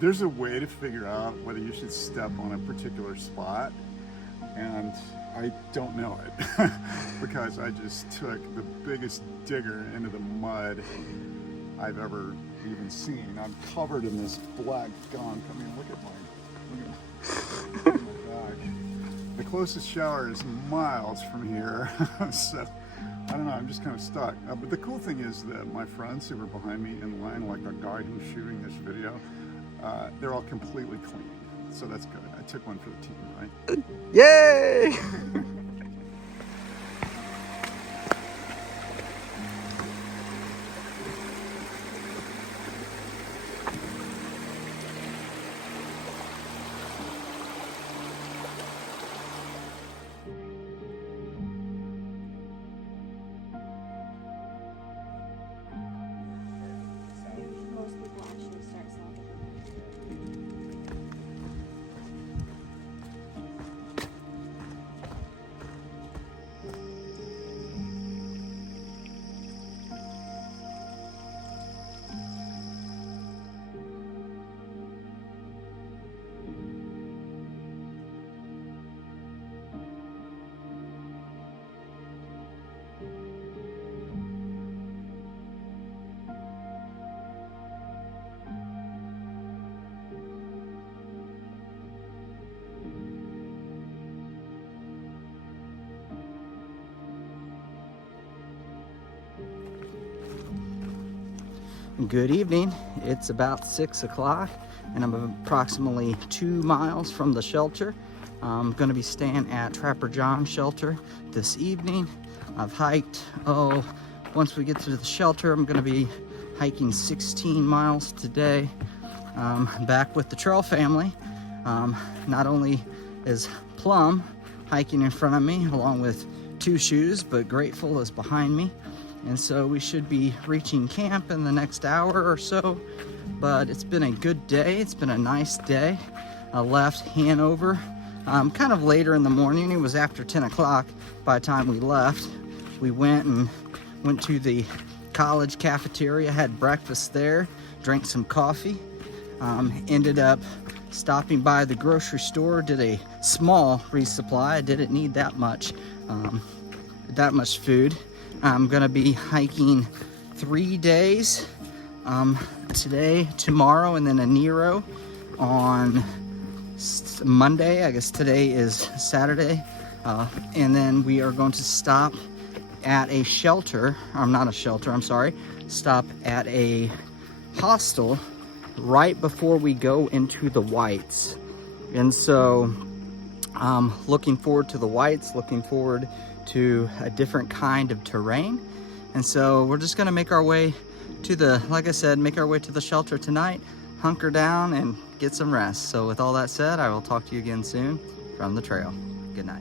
there's a way to figure out whether you should step on a particular spot, and I don't know it because I just took the biggest digger into the mud I've ever even seen. I'm covered in this black gunk. I mean, look at my back. The closest shower is miles from here, so I don't know, I'm just kind of stuck. But the cool thing is that my friends who were behind me in line, like the guy who's shooting this video, they're all completely clean. So that's good. I took one for the team, right? Yay! Most people actually start south of Good evening. It's about 6 o'clock and I'm approximately 2 miles from the shelter. I'm going to be staying at Trapper John's shelter this evening. I've hiked, once we get to the shelter, I'm going to be hiking 16 miles today. Back with the trail family. Not only is Plum hiking in front of me along with 2 shoes, but Grateful is behind me. And so we should be reaching camp in the next hour or so. But it's been a good day. It's been a nice day. I left Hanover kind of later in the morning. It was after 10 o'clock by the time we left. We went to the college cafeteria, had breakfast there, drank some coffee, ended up stopping by the grocery store, did a small resupply. I didn't need that much food. I'm gonna be hiking 3 days, today, tomorrow, and then a Nero on Monday. I guess today is Saturday. And then we are going to stop at a shelter, stop at a hostel right before we go into the Whites. And so looking forward to the Whites, looking forward to a different kind of terrain. And so we're just gonna make our way to the shelter tonight, hunker down and get some rest. So with all that said, I will talk to you again soon from the trail. Good night.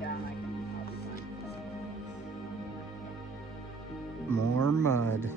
Down, I can, I'll be fine. More mud.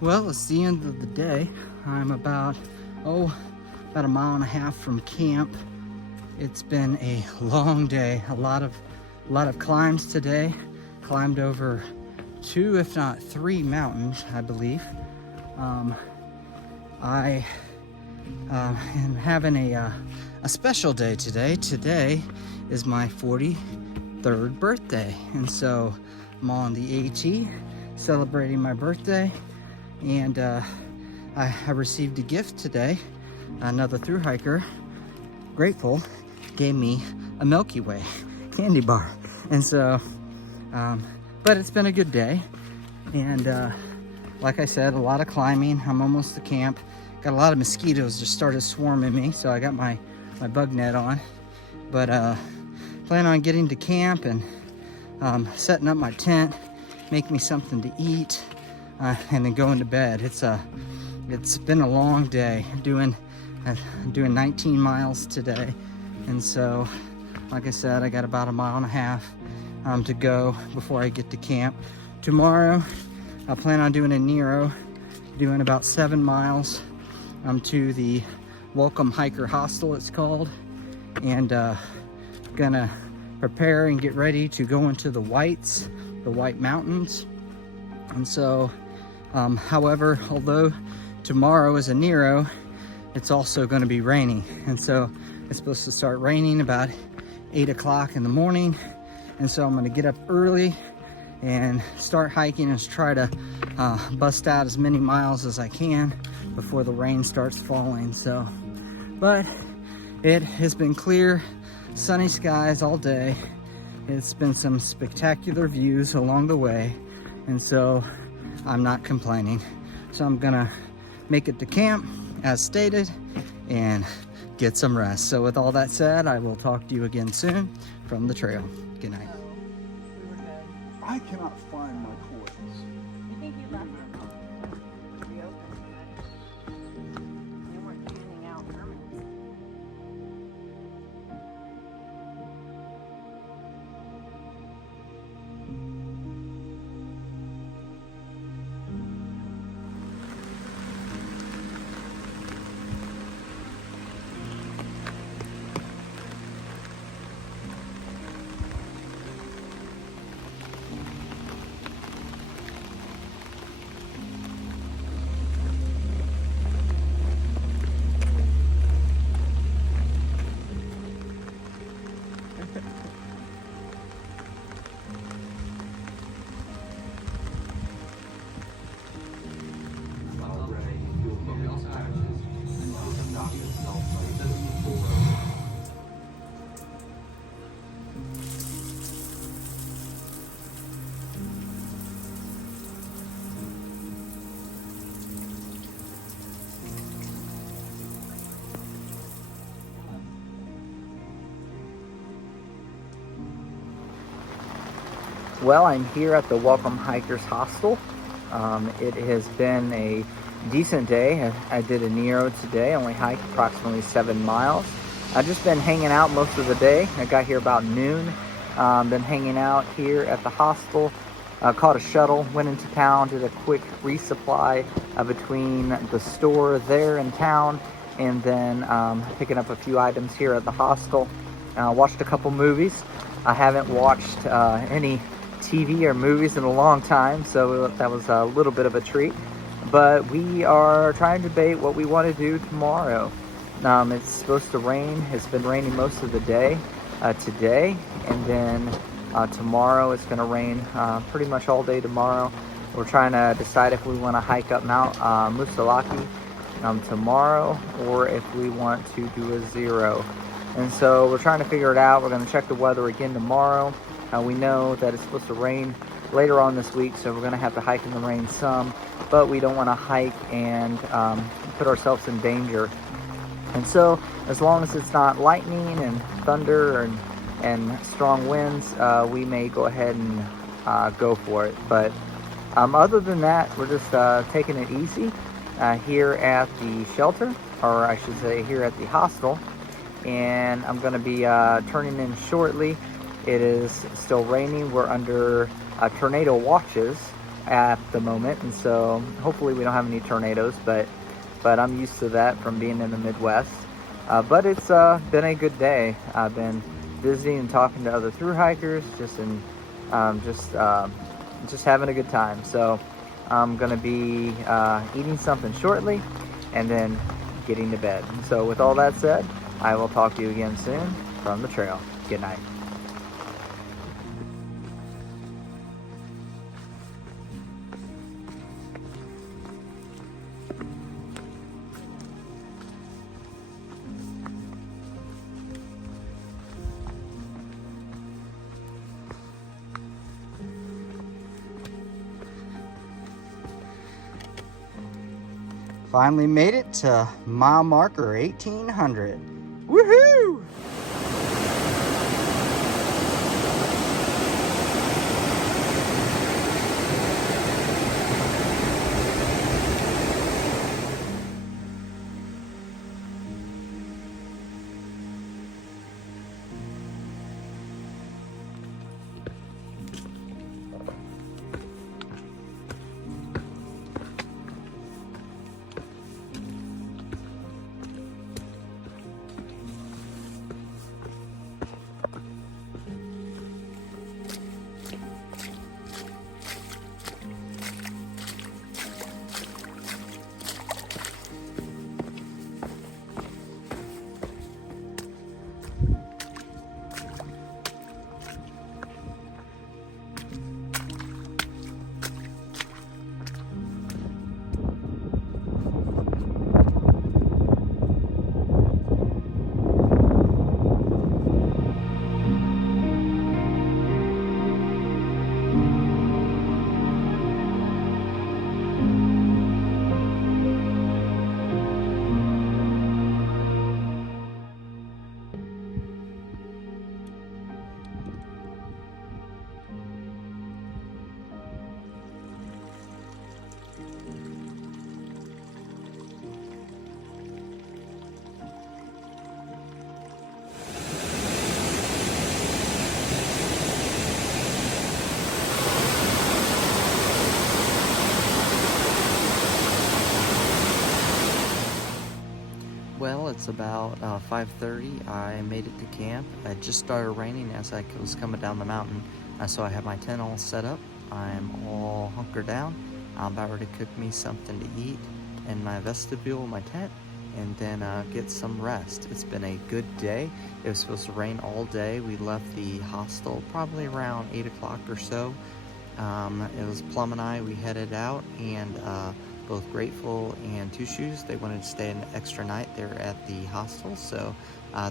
Well, it's the end of the day. I'm about a mile and a half from camp. It's been a long day. A lot of climbs today. Climbed over 2, if not 3 mountains, I believe. I am having a special day today. Today is my 43rd birthday, and so I'm on the AT celebrating my birthday. And I received a gift today. Another Thru-Hiker, grateful, gave me a Milky Way candy bar. And so, but it's been a good day. And like I said, a lot of climbing. I'm almost to camp. Got a lot of mosquitoes just started swarming me, so I got my bug net on. But plan on getting to camp and setting up my tent, make me something to eat, and then going to bed. It's been a long day doing 19 miles today, and so like I said, I got about a mile and a half to go before I get to camp. Tomorrow I plan on doing a Nero, doing about 7 miles to the Welcome Hiker Hostel, it's called, and gonna prepare and get ready to go into the White Mountains. And so however, although tomorrow is a Nero, it's also going to be raining, and so it's supposed to start raining about 8 o'clock in the morning. And so I'm going to get up early and start hiking and try to bust out as many miles as I can before the rain starts falling. So, but it has been clear, sunny skies all day. It's been some spectacular views along the way, and so I'm not complaining. So I'm gonna make it to camp as stated and get some rest. So with all that said, I will talk to you again soon from the trail. Good night. I cannot find my cords. I think you left them reopened, but they weren't using out permanently. Well, I'm here at the Welcome Hikers Hostel. It has been a decent day. I did a Nero today, only hiked approximately 7 miles. I've just been hanging out most of the day. I got here about noon. Been hanging out here at the hostel. Caught a shuttle, went into town, did a quick resupply between the store there in town and then picking up a few items here at the hostel. Watched a couple movies. I haven't watched any TV or movies in a long time, so that was a little bit of a treat. But we are trying to debate what we want to do tomorrow. It's supposed to rain. It's been raining most of the day today, and then tomorrow it's going to rain pretty much all day tomorrow. We're trying to decide if we want to hike up Mount Musalaki tomorrow, or if we want to do a zero. And so we're trying to figure it out. We're going to check the weather again tomorrow. We know that it's supposed to rain later on this week, so we're going to have to hike in the rain some, but we don't want to hike and put ourselves in danger. And so as long as it's not lightning and thunder and strong winds, we may go ahead and go for it. But other than that, we're just taking it easy here at the shelter, or I should say here at the hostel. And I'm going to be turning in shortly. It is still raining. We're under tornado watches at the moment, and so hopefully we don't have any tornadoes, but I'm used to that from being in the Midwest. But it's been a good day. I've been visiting and talking to other thru-hikers, just having a good time. So I'm gonna be eating something shortly and then getting to bed. So with all that said, I will talk to you again soon from the trail. Good night. Finally made it to mile marker 1800. Woohoo! Well, it's about 5:30. I made it to camp. It just started raining as I was coming down the mountain, so I have my tent all set up. I'm all hunkered down. I'm about ready to cook me something to eat in my vestibule of my tent, and then get some rest. It's been a good day. It was supposed to rain all day. We left the hostel probably around 8 o'clock or so. It was Plum and I. We headed out, and both Grateful and Two Shoes, they wanted to stay an extra night there at the hostel, so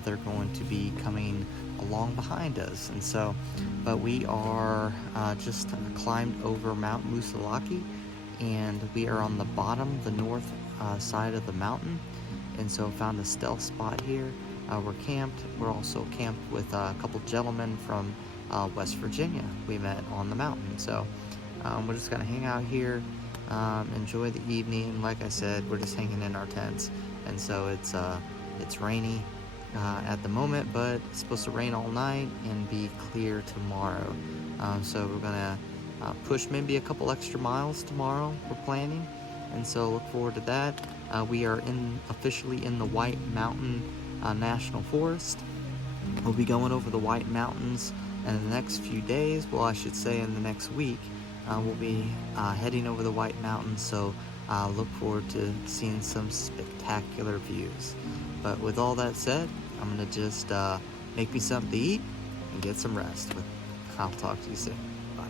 they're going to be coming along behind us. And so, but we are just climbed over Mount Musalaki, and we are on the bottom, the north side of the mountain, and so found a stealth spot here. We're camped. We're also camped with a couple gentlemen from West Virginia we met on the mountain. So we're just gonna hang out here, enjoy the evening. Like I said, we're just hanging in our tents, and so it's rainy at the moment, but it's supposed to rain all night and be clear tomorrow. So we're gonna push maybe a couple extra miles tomorrow, we're planning, and so look forward to that. We are officially in the White Mountain National Forest. We'll be going over the White Mountains in the next few days. Well, I should say in the next week. We'll be heading over the White Mountains, so look forward to seeing some spectacular views. But with all that said, I'm gonna just make me something to eat and get some rest. I'll talk to you soon. Bye.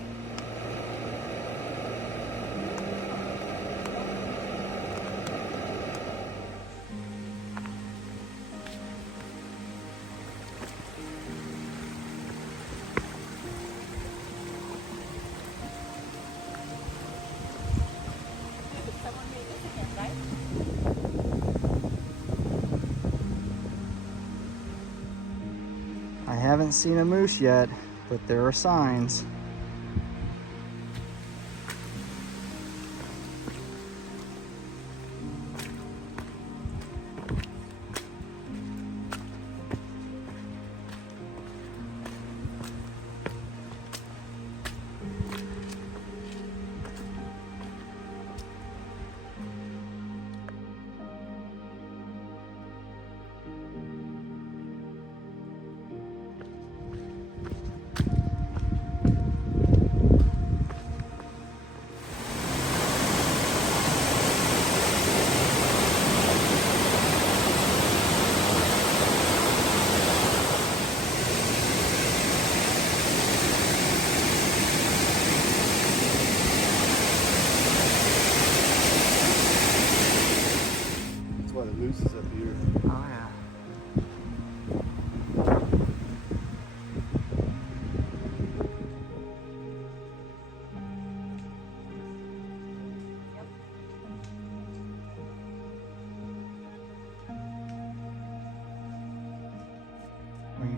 I haven't seen a moose yet, but there are signs.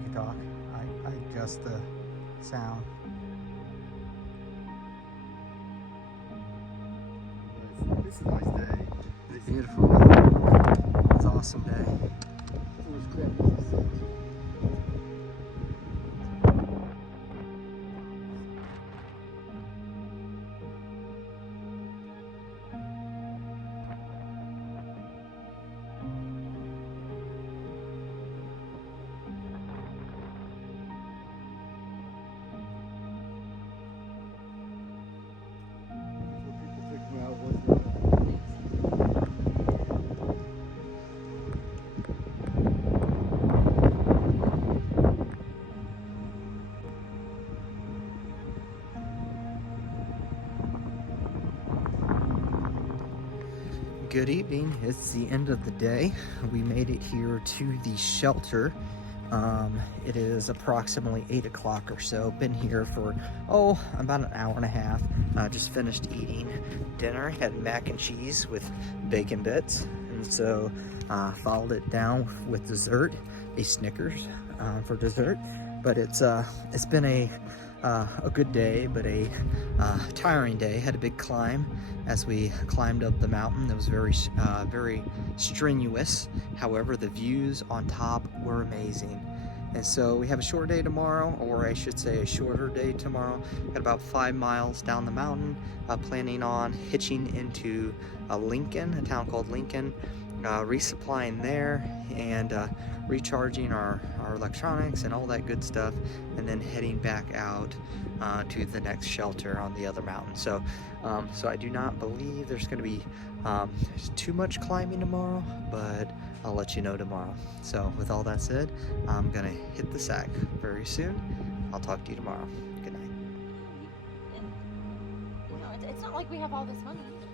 you talk. I adjust the sound. This is a nice day. It's beautiful. It's an awesome day. Good evening. It's the end of the day. We made it here to the shelter. It is approximately 8 o'clock or so. Been here for, about an hour and a half. Just finished eating dinner. Had mac and cheese with bacon bits. And so followed it down with dessert, a Snickers for dessert. But it's been a good day, but a tiring day. Had a big climb as we climbed up the mountain. It was very strenuous. However, the views on top were amazing. And so we have a short day tomorrow, or I should say a shorter day tomorrow. Got about 5 miles down the mountain, planning on hitching into Lincoln, a town called Lincoln, resupplying there and recharging our electronics and all that good stuff, and then heading back out to the next shelter on the other mountain. So I do not believe there's going to be too much climbing tomorrow, but I'll let you know tomorrow. So with all that said, I'm gonna hit the sack very soon. I'll talk to you tomorrow. Good night. And, it's not like we have all this money either.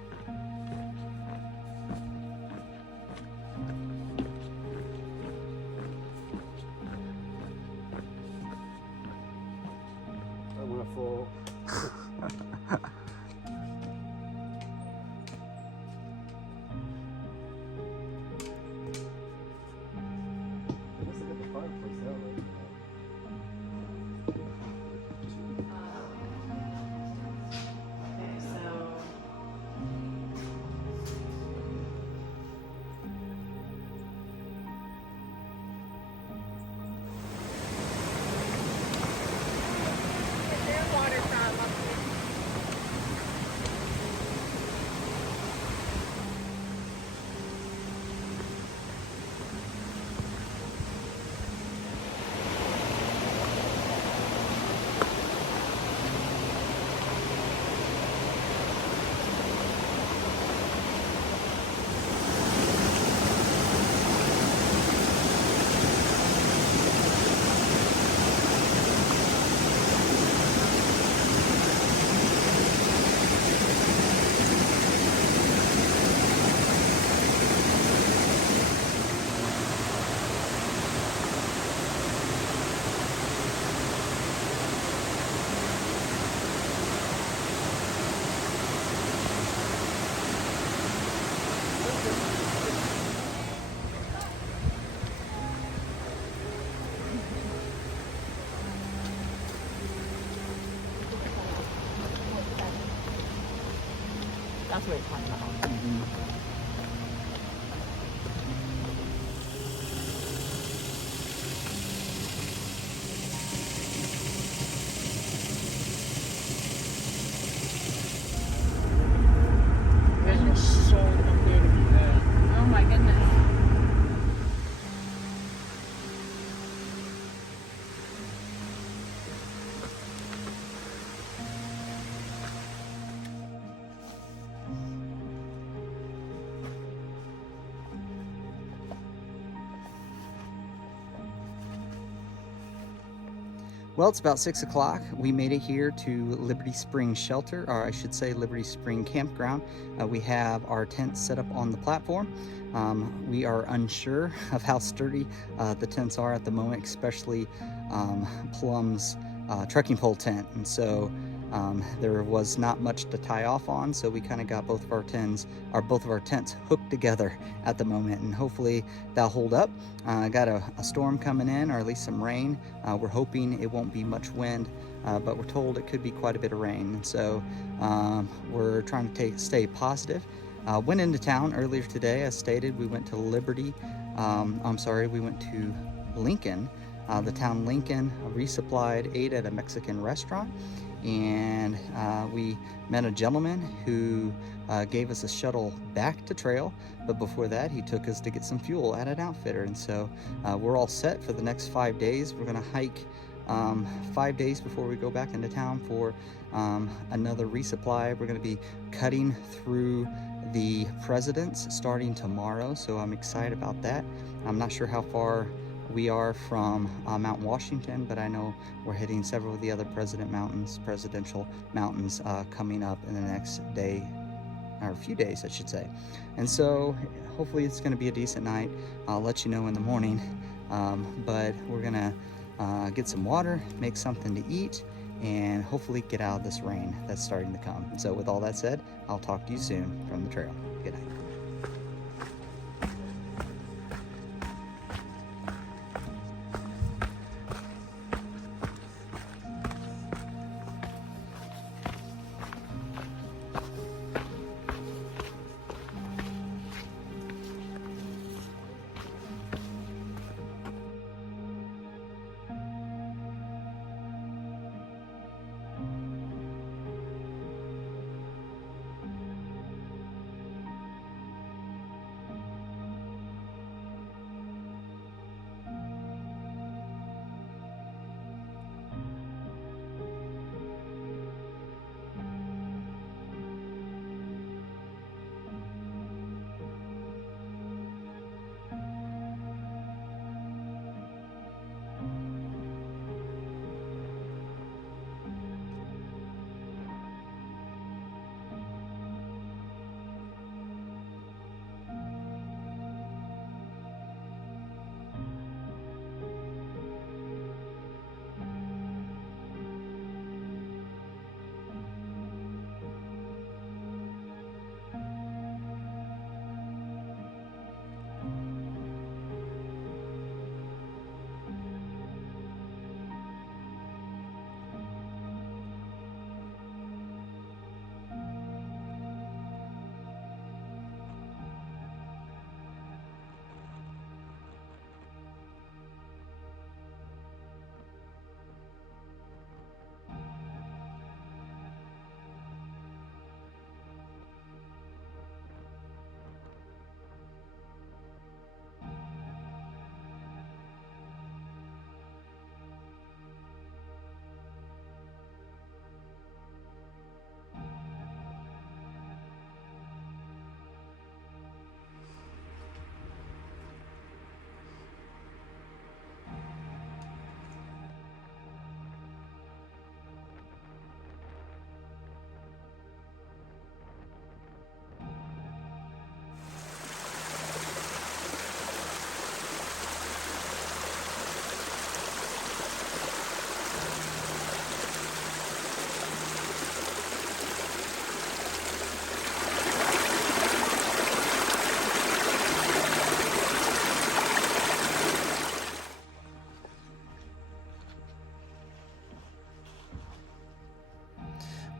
I want to fall. That's what it's talking about. So unfair to be there. Oh my goodness. Well, it's about 6 o'clock. We made it here to Liberty Spring Shelter, or I should say Liberty Spring Campground. We have our tents set up on the platform. We are unsure of how sturdy the tents are at the moment, especially Plum's trekking pole tent. And so There was not much to tie off on, so we kind of got both of our tents hooked together at the moment, and hopefully that'll hold up. Got a storm coming in, or at least some rain. We're hoping it won't be much wind, but we're told it could be quite a bit of rain, and so we're trying to stay positive. Went into town earlier today. As stated, we went to we went to Lincoln. The town Lincoln ate at a Mexican restaurant, and we met a gentleman who gave us a shuttle back to trail, but before that he took us to get some fuel at an outfitter, and so we're all set for the next 5 days. We're gonna hike 5 days before we go back into town for another resupply. We're gonna be cutting through the Presidents starting tomorrow, so I'm excited about that. I'm not sure how far we are from Mount Washington, but I know we're hitting several of the other presidential mountains coming up in the next day, or a few days I should say. And so hopefully it's going to be a decent night. I'll let you know in the morning, but we're gonna get some water, make something to eat, and hopefully get out of this rain that's starting to come. So with all that said, I'll talk to you soon from the trail. Good night.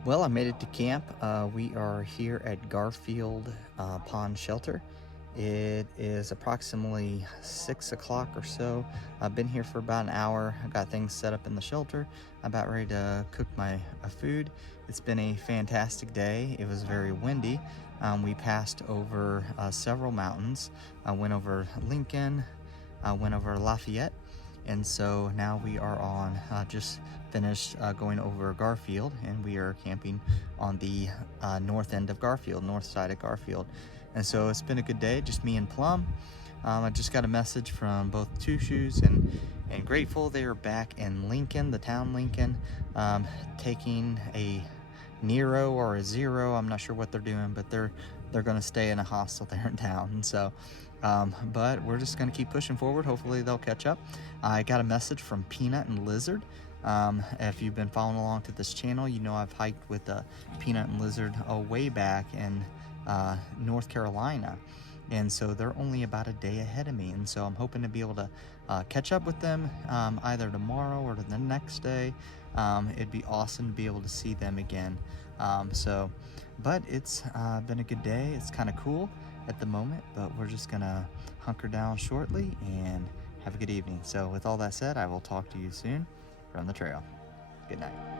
Well, I made it to camp. We are here at Garfield Pond Shelter. It is approximately 6 o'clock or so. I've been here for about an hour. I got things set up in the shelter. I'm about ready to cook my food. It's been a fantastic day. It was very windy. We passed over several mountains. I went over Lincoln, I went over Lafayette, and so now we are on, just finished going over Garfield, and we are camping on the north end of Garfield, north side of Garfield. And so it's been a good day, just me and Plum. I just got a message from both Two Shoes and Grateful. They are back in Lincoln, the town Lincoln, taking a Nero or a Zero. I'm not sure what they're doing, but they're going to stay in a hostel there in town. And so but we're just going to keep pushing forward. Hopefully they'll catch up. I got a message from Peanut and Lizard. If you've been following along to this channel, you know I've hiked with Peanut and Lizard way back in North Carolina. And so they're only about a day ahead of me. And so I'm hoping to be able to catch up with them either tomorrow or the next day. It'd be awesome to be able to see them again. But it's been a good day. It's kind of cool at the moment, but we're just gonna hunker down shortly and have a good evening. So with all that said, I will talk to you soon from the trail. Good night.